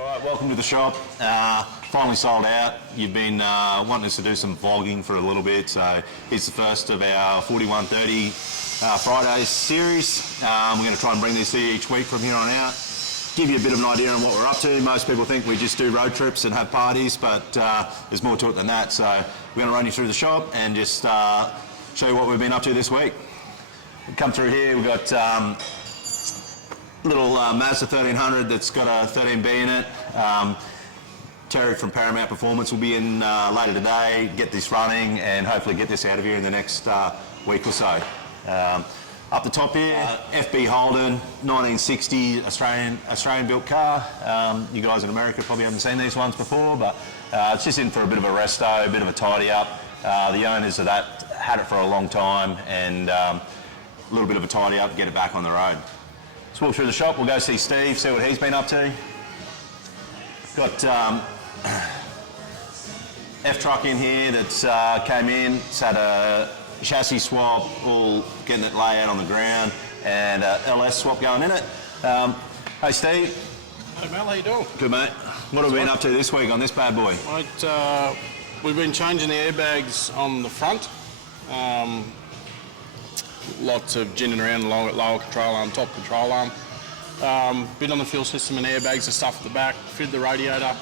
All right, welcome to the shop. Finally sold out. You've been wanting us to do some vlogging for a little bit, so it's the first of our 4130 Fridays series. We're going to try and bring these to you each week from here on out. Give you a bit of an idea on what we're up to. Most people think we just do road trips and have parties, but there's more to it than that. So we're going to run you through the shop and just show you what we've been up to this week. We come through here, we've got little Mazda 1300 that's got a 13B in it. Terry from Paramount Performance will be in later today, get this running and hopefully get this out of here in the next week or so. Up the top here, FB Holden, 1960 Australian built car. You guys in America probably haven't seen these ones before, but it's just in for a bit of a resto, a bit of a tidy up. The owners of that had it for a long time, and a little bit of a tidy up, get it back on the road. Let's walk through the shop, we'll go see Steve, see what he's been up to. Got F-Truck in here that's came in, it's had a chassis swap, all getting it laid out on the ground, and LS swap going in it. Hey Steve. Hey Mel, how you doing? Good mate. What have we been up to this week on this bad boy? Right, we've been changing the airbags on the front. Lots of ginning around the lower control arm, top control arm. Bit on the fuel system and airbags and stuff at the back, fitted the radiator.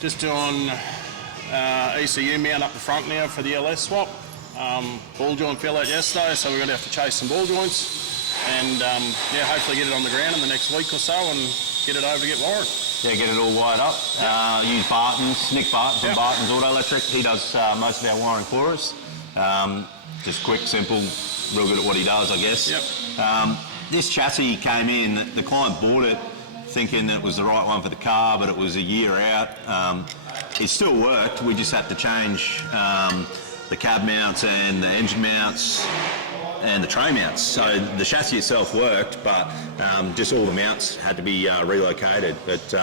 Just doing ECU mount up the front now for the LS swap. Ball joint fell out yesterday, so we're going to have to chase some ball joints and yeah, hopefully get it on the ground in the next week or so and get it over to get wired. Yeah, get it all wired up. Yep. Use Barton's, Nick Barton from Yep. Barton's Auto Electric. He does most of our wiring for us. Just quick, simple, real good at what he does, I guess. Yep. This chassis came in, the client bought it thinking that it was the right one for the car, but it was a year out. It still worked, we just had to change the cab mounts and the engine mounts and the tray mounts. So the chassis itself worked, but just all the mounts had to be relocated. But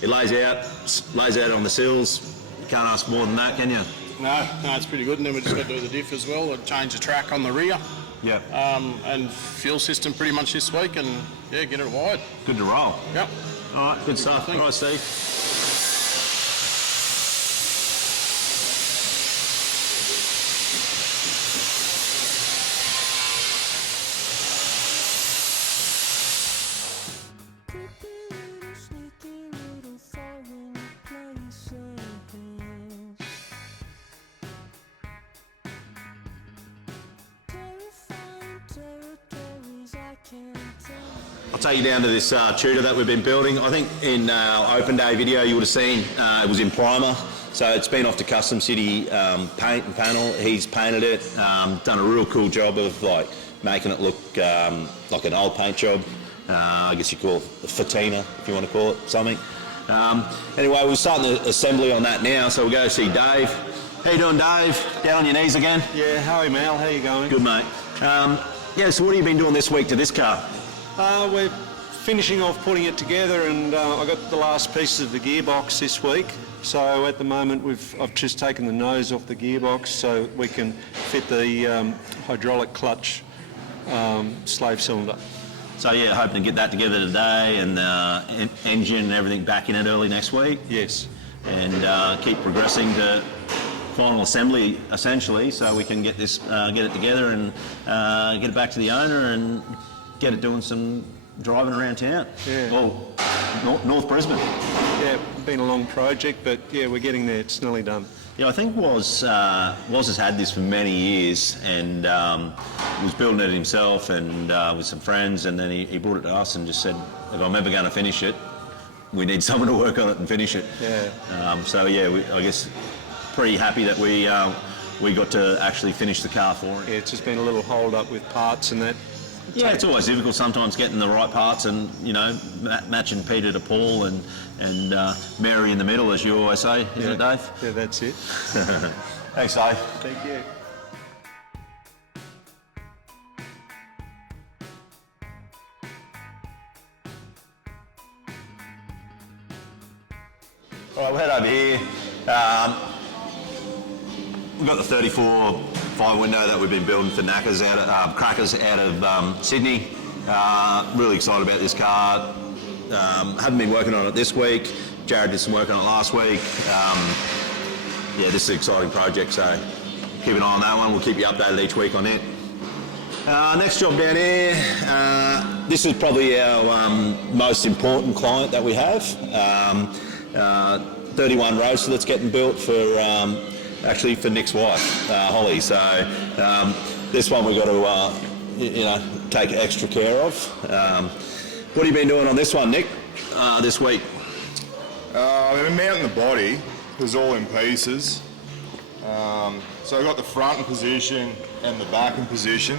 it lays out on the sills. You can't ask more than that, can you? No, it's pretty good. And then we just got to do the diff as well, and change the track on the rear. Yep. And fuel system pretty much this week, and yeah, get it wired. Good to roll. Yep. All right, good stuff. All right, Steve. I'll take you down to this tutor that we've been building. I think in our open day video you would have seen it was in primer. So it's been off to Custom City paint and panel. He's painted it, done a real cool job of like making it look like an old paint job. I guess you call it the Fatina, if you want to call it something. Anyway, we're starting the assembly on that now, so we'll go see Dave. How you doing, Dave? Down on your knees again? Yeah, howdy Mal, how you going? Good, mate. Yeah, so what have you been doing this week to this car? We're finishing off putting it together, and I got the last pieces of the gearbox this week. So at the moment I've just taken the nose off the gearbox so we can fit the hydraulic clutch slave cylinder. So yeah, hoping to get that together today, and engine and everything back in it early next week. Yes. And keep progressing to final assembly essentially, so we can get this, get it together and get it back to the owner and get it doing some driving around town. Yeah. Well, North Brisbane. Yeah, been a long project, but yeah, we're getting there. It's nearly done. Yeah, I think Woz has had this for many years, and was building it himself and with some friends, and then he brought it to us and just said, if I'm ever going to finish it, we need someone to work on it and finish it. Yeah. So yeah, I guess pretty happy that we got to actually finish the car for it. Yeah, it's just been a little hold up with parts and that. Yeah, it's always difficult sometimes getting the right parts and, you know, matching Peter to Paul and Mary in the middle, as you always say, isn't it, Dave? Yeah, that's it. Thanks, Dave. Thank you. All right, we'll head over here. We've got the 34 5-window that we've been building for Crackers out of Sydney. Really excited about this car. Haven't been working on it this week. Jared did some work on it last week. Yeah, this is an exciting project, so keep an eye on that one. We'll keep you updated each week on it. Next job down here, this is probably our most important client that we have. 31 roaster that's getting built for actually for Nick's wife, Holly. So this one we've got to take extra care of. What have you been doing on this one, Nick, this week? I've been mounting the body. It was all in pieces. So I got the front in position and the back in position.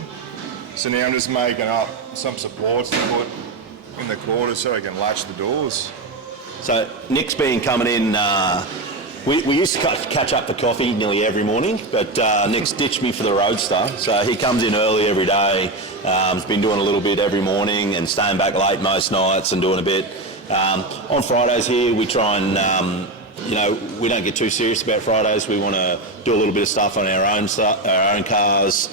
So now I'm just making up some supports to put in the quarters so I can latch the doors. So Nick's been coming in, we used to catch up for coffee nearly every morning, but Nick's ditched me for the Roadster. So he comes in early every day. He's been doing a little bit every morning and staying back late most nights and doing a bit. On Fridays here, we try and, we don't get too serious about Fridays. We want to do a little bit of stuff on our own cars,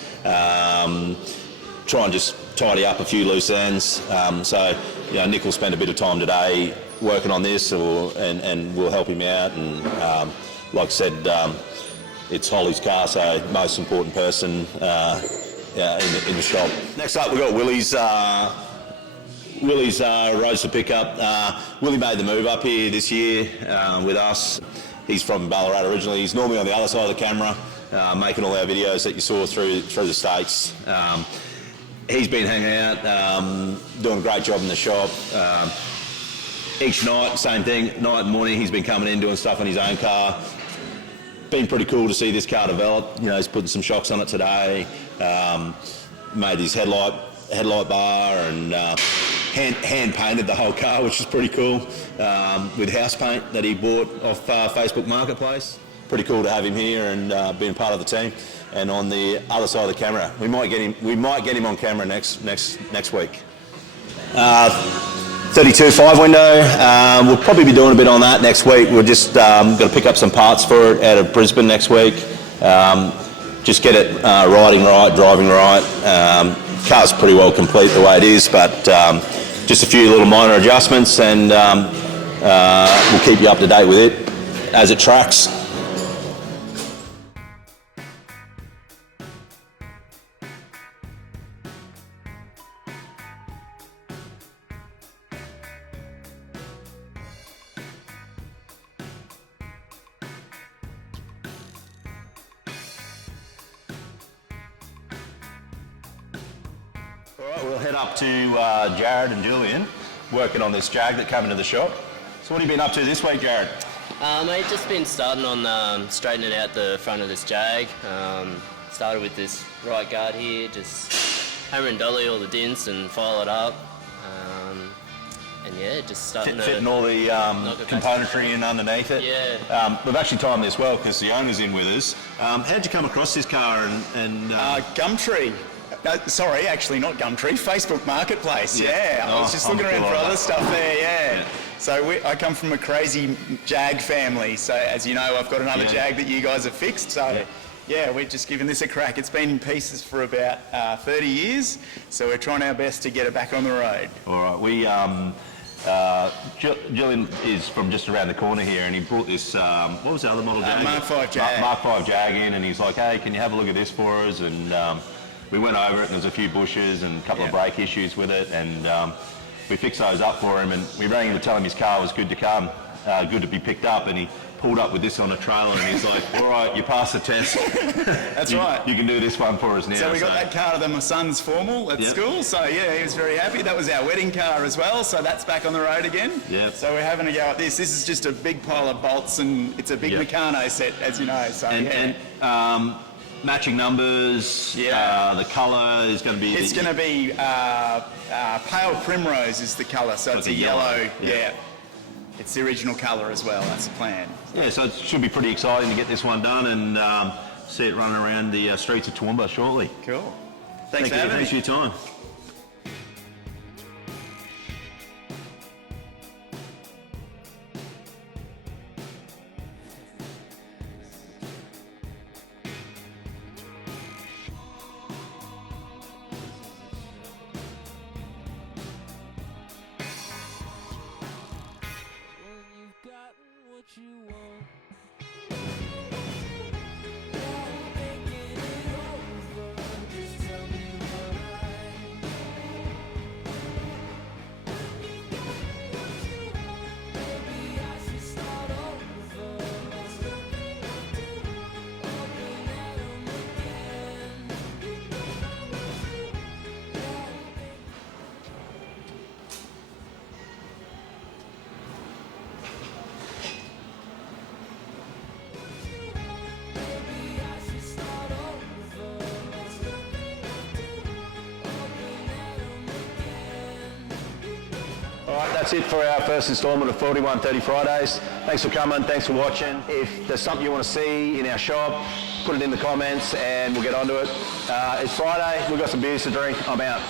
try and just tidy up a few loose ends. So Nick will spend a bit of time today working on this, and we'll help him out. And like I said, it's Holly's car, so most important person in the shop. Next up, we've got Willie's roadster pickup. Willie made the move up here this year with us. He's from Ballarat originally. He's normally on the other side of the camera, making all our videos that you saw through the States. He's been hanging out, doing a great job in the shop. Each night, same thing, night and morning, he's been coming in doing stuff on his own car. Been pretty cool to see this car develop. He's putting some shocks on it today, made his headlight bar, and hand painted the whole car, which is pretty cool, with house paint that he bought off Facebook Marketplace. Pretty cool to have him here and being part of the team. And on the other side of the camera, we might get him on camera next week. 32 5-window. We'll probably be doing a bit on that next week. We're just going to pick up some parts for it out of Brisbane next week. Just get it riding right, driving right. Car's pretty well complete the way it is, but just a few little minor adjustments, and we'll keep you up to date with it as it tracks. All right, we'll head up to Jared and Julian, working on this Jag that came into the shop. So what have you been up to this week, Jared? Mate, just been starting on straightening out the front of this Jag. Started with this right guard here, just hammer and dolly all the dints and file it up. And yeah, just starting fitting all the componentry in underneath it. Yeah. We've actually timed this well because the owner's in with us. How'd you come across this car? Gumtree. Sorry, actually not Gumtree, Facebook Marketplace, yeah. I was just looking around for other stuff there, yeah. So I come from a crazy Jag family, so as you know, I've got another Jag that you guys have fixed, so yeah, we're just giving this a crack. It's been in pieces for about 30 years, so we're trying our best to get it back on the road. All right, we Julian is from just around the corner here, and he brought this, what was the other model Jag? Mark 5 Jag. Mark 5 Jag in, and he's like, hey, can you have a look at this for us? And we went over it, and there was a few bushes and a couple of brake issues with it, and we fixed those up for him, and we rang him to tell him his car was good to come, good to be picked up, and he pulled up with this on a trailer, and he's like, all right, you passed the test. That's right. You can do this one for us now. So we got that car to my son's formal at school, so yeah, he was very happy. That was our wedding car as well, so that's back on the road again. Yep. So we're having a go at this. This is just a big pile of bolts, and it's a big Meccano set, as you know, so and matching numbers, the colour is going to be... It's going to be pale primrose is the colour, so it's a yellow, It's the original colour as well, that's the plan. Yeah, so it should be pretty exciting to get this one done and see it running around the streets of Toowoomba shortly. Cool. Thanks for having me. Thanks for your time. That's it for our first instalment of 4130 Fridays. Thanks for coming, thanks for watching. If there's something you want to see in our shop, put it in the comments and we'll get onto it. It's Friday, we've got some beers to drink. I'm out.